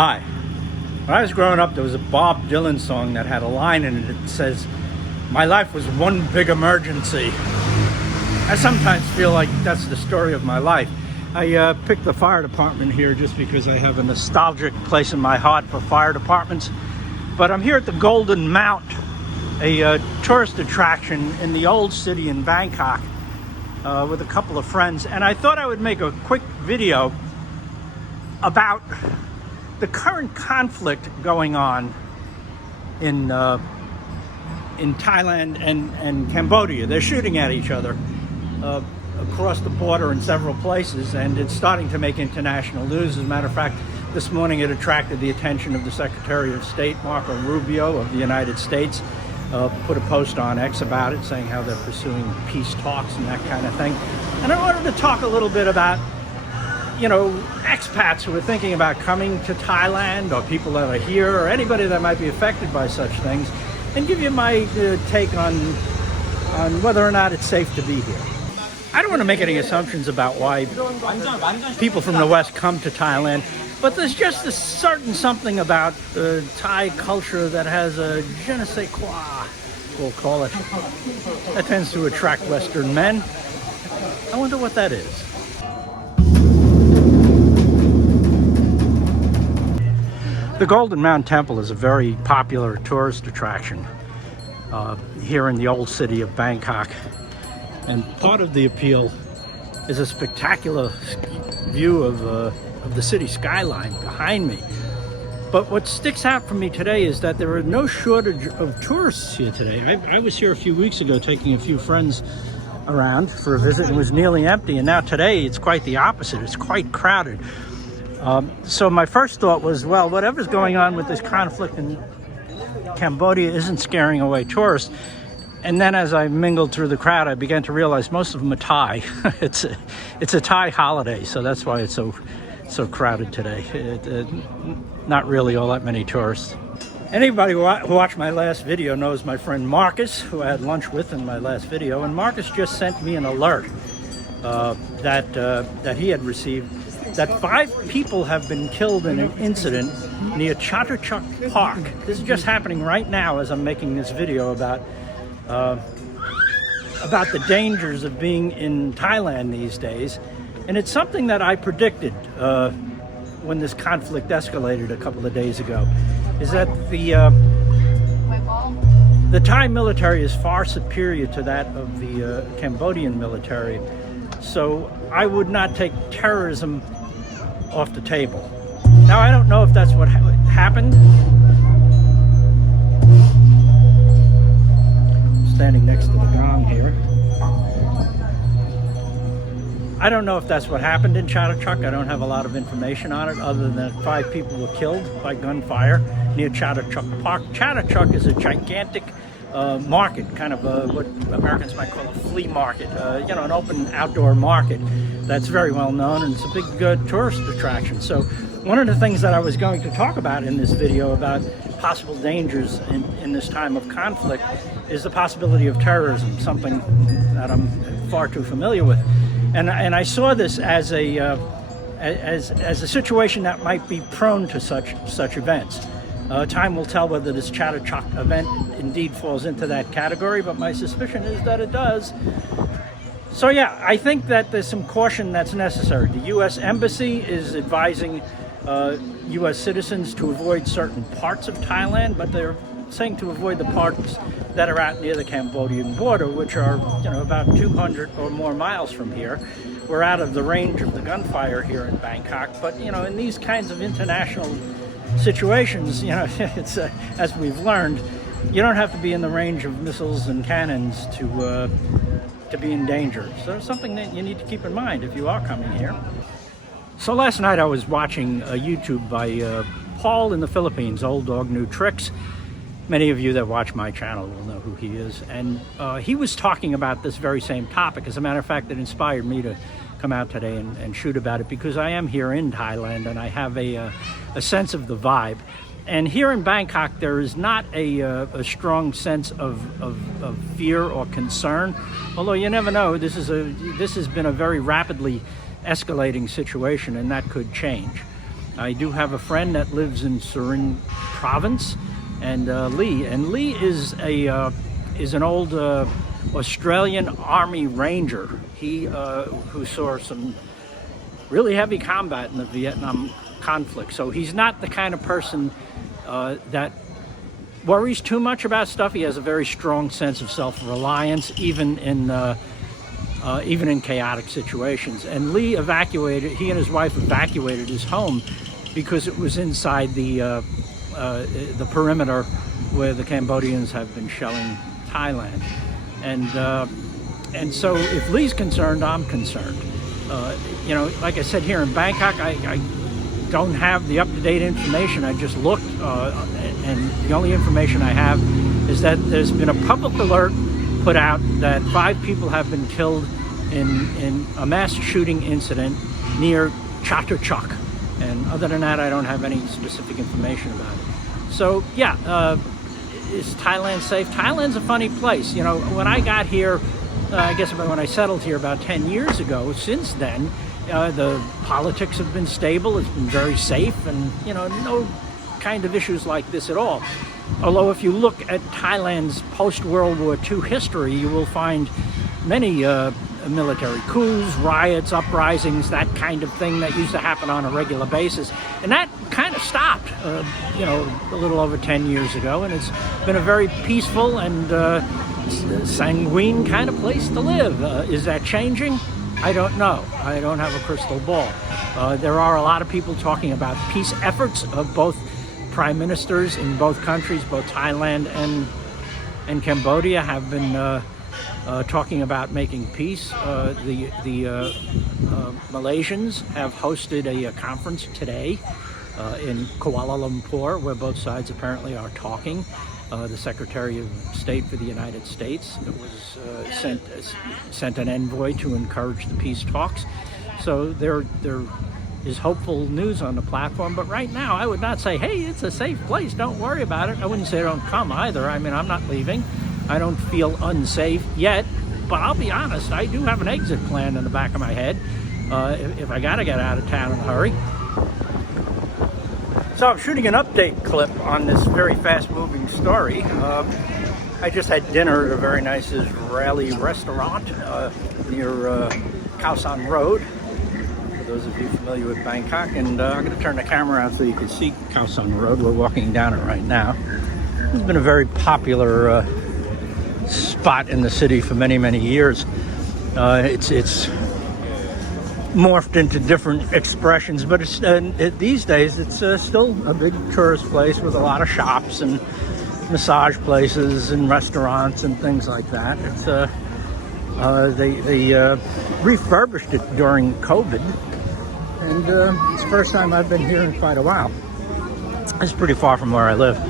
Hi. When I was growing up, there was a Bob Dylan song that had a line in it that says, "My life was one big emergency." I sometimes feel like that's the story of my life. I picked the fire department here just because I have a nostalgic place in my heart for fire departments. But I'm here at the Golden Mount, a tourist attraction in the old city in Bangkok with a couple of friends. And I thought I would make a quick video about the current conflict going on in Thailand and Cambodia. They're shooting at each other across the border in several places, and it's starting to make international news. As a matter of fact, this morning it attracted the attention of the Secretary of State, Marco Rubio of the United States, put a post on X about it, saying how they're pursuing peace talks and that kind of thing. And I wanted to talk a little bit about, expats who are thinking about coming to Thailand, or people that are here, or anybody that might be affected by such things, and give you my take on whether or not it's safe to be here. I don't want to make any assumptions about why people from the West come to Thailand, but there's just a certain something about the Thai culture that has a je ne sais quoi, we'll call it, that tends to attract Western men. I wonder what that is. The Golden Mount Temple is a very popular tourist attraction here in the old city of Bangkok. And part of the appeal is a spectacular view of the city skyline behind me. But what sticks out for me today is that there are no shortage of tourists here today. I was here a few weeks ago taking a few friends around for a visit and it was nearly empty. And now today it's quite the opposite. It's quite crowded. So my first thought was, well, whatever's going on with this conflict in Cambodia isn't scaring away tourists. And then as I mingled through the crowd, I began to realize most of them are Thai. It's a Thai holiday, so that's why it's so crowded today. Not really all that many tourists. Anybody who watched my last video knows my friend Marcus, who I had lunch with in my last video, and Marcus just sent me an alert that he had received that 5 people have been killed in an incident near Chatuchak Park. This is just happening right now as I'm making this video about the dangers of being in Thailand these days. And it's something that I predicted when this conflict escalated a couple of days ago, is that the Thai military is far superior to that of the Cambodian military. So I would not take terrorism off the table. Now, I don't know if that's what happened. Standing next to the gong here. I don't know if that's what happened in Chatuchak. I don't have a lot of information on it other than that 5 people were killed by gunfire near Chatuchak Park. Chatuchak is a gigantic market, kind of what Americans might call a flea market, an open outdoor market that's very well known, and it's a big tourist attraction. So one of the things that I was going to talk about in this video about possible dangers in this time of conflict is the possibility of terrorism, something that I'm far too familiar with. And I saw this as a situation that might be prone to such events. Time will tell whether this Chatuchak event indeed falls into that category, but my suspicion is that it does. So yeah, I think that there's some caution that's necessary. The U.S. Embassy is advising U.S. citizens to avoid certain parts of Thailand, but they're saying to avoid the parts that are out near the Cambodian border, which are about 200 or more miles from here. We're out of the range of the gunfire here in Bangkok, but in these kinds of international situations, it's as we've learned, you don't have to be in the range of missiles and cannons to be in danger. So it's something that you need to keep in mind if you are coming here. So last night I was watching YouTube by Paul in the Philippines, Old Dog New Tricks. Many of you that watch my channel will know who he is. And he was talking about this very same topic. As a matter of fact, it inspired me to come out today and shoot about it, because I am here in Thailand and I have a sense of the vibe. And here in Bangkok, there is not a strong sense of fear or concern. Although you never know, this has been a very rapidly escalating situation, and that could change. I do have a friend that lives in Surin province, and Lee is an old Australian Army Ranger. He who saw some really heavy combat in the Vietnam conflict. So he's not the kind of person that worries too much about stuff. He has a very strong sense of self-reliance, even in chaotic situations. And Lee he and his wife evacuated his home because it was inside the perimeter where the Cambodians have been shelling Thailand. And so if Lee's concerned, I'm concerned. You know, like I said, here in Bangkok, I don't have the up-to-date information. I just looked, and the only information I have is that there's been a public alert put out that 5 people have been killed in a mass shooting incident near Chatuchak. And other than that, I don't have any specific information about it. So yeah, is Thailand safe? Thailand's a funny place. You know, when I got here, I guess when I settled here about 10 years ago, since then, the politics have been stable. It's been very safe, and you know, no kind of issues like this at all. Although if you look at Thailand's post-World War II history, you will find many military coups, riots, uprisings, that kind of thing that used to happen on a regular basis. And that kind of stopped, you know, a little over 10 years ago. And it's been a very peaceful and sanguine kind of place to live. Is that changing? I don't know. I don't have a crystal ball. There are a lot of people talking about peace efforts of both prime ministers in both countries, both Thailand and Cambodia have been talking about making peace. The Malaysians have hosted a conference today in Kuala Lumpur, where both sides apparently are talking. The Secretary of State for the United States was sent an envoy to encourage the peace talks. So there is hopeful news on the platform, but right now I would not say, hey, it's a safe place, don't worry about it. I wouldn't say don't come either. I mean, I'm not leaving. I don't feel unsafe yet, but I'll be honest, I do have an exit plan in the back of my head if I gotta get out of town in a hurry. So I'm shooting an update clip on this very fast-moving story. I just had dinner at a very nice Israeli restaurant near Khao San Road, for those of you familiar with Bangkok. And I'm going to turn the camera out so you can see Khao San Road. We're walking down it right now. It's been a very popular spot in the city for many, many years. It's morphed into different expressions, but these days it's still a big tourist place with a lot of shops and massage places and restaurants and things like that. It's they refurbished it during COVID, and it's the first time I've been here in quite a while. It's pretty far from where I live,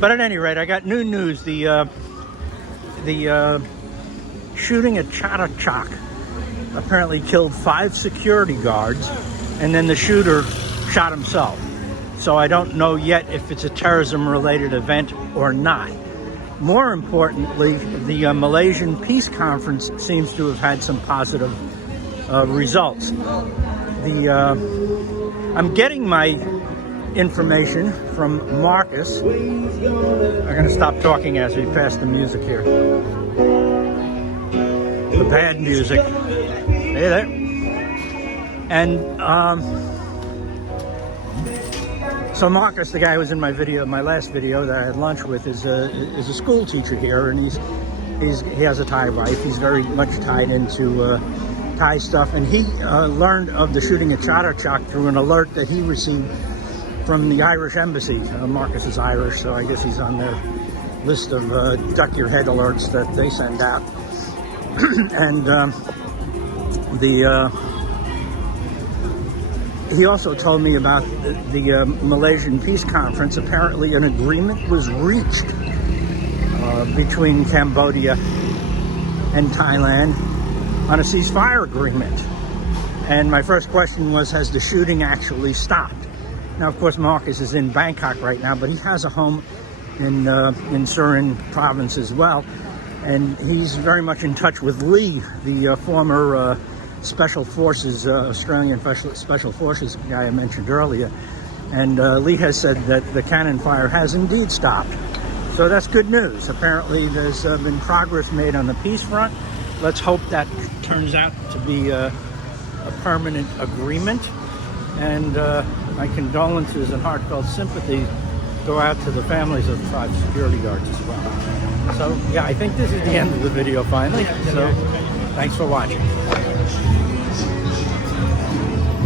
but at any rate, I got new news. The shooting at Chatuchak apparently killed 5 security guards, and then the shooter shot himself. So I don't know yet if it's a terrorism-related event or not. More importantly, the Malaysian Peace Conference seems to have had some positive results. I'm getting my information from Marcus. I'm going to stop talking as we pass the music here. The bad music. Hey there. And so Marcus, the guy who was in my video, my last video that I had lunch with, is a school teacher here, and he has a Thai wife. He's very much tied into Thai stuff, and he learned of the shooting at Chatuchak through an alert that he received from the Irish embassy. Marcus is Irish, so I guess he's on their list of duck your head alerts that they send out. And he also told me about the Malaysian Peace Conference. Apparently an agreement was reached between Cambodia and Thailand on a ceasefire agreement. And my first question was, has the shooting actually stopped? Now, of course, Marcus is in Bangkok right now, but he has a home in Surin province as well. And he's very much in touch with Lee, the former Special Forces, Australian Special Forces guy I mentioned earlier. And Lee has said that the cannon fire has indeed stopped. So that's good news. Apparently there's been progress made on the peace front. Let's hope that turns out to be a permanent agreement. And my condolences and heartfelt sympathy go out to the families of the 5 security guards as well. So yeah, I think this is the end of the video finally. So thanks for watching.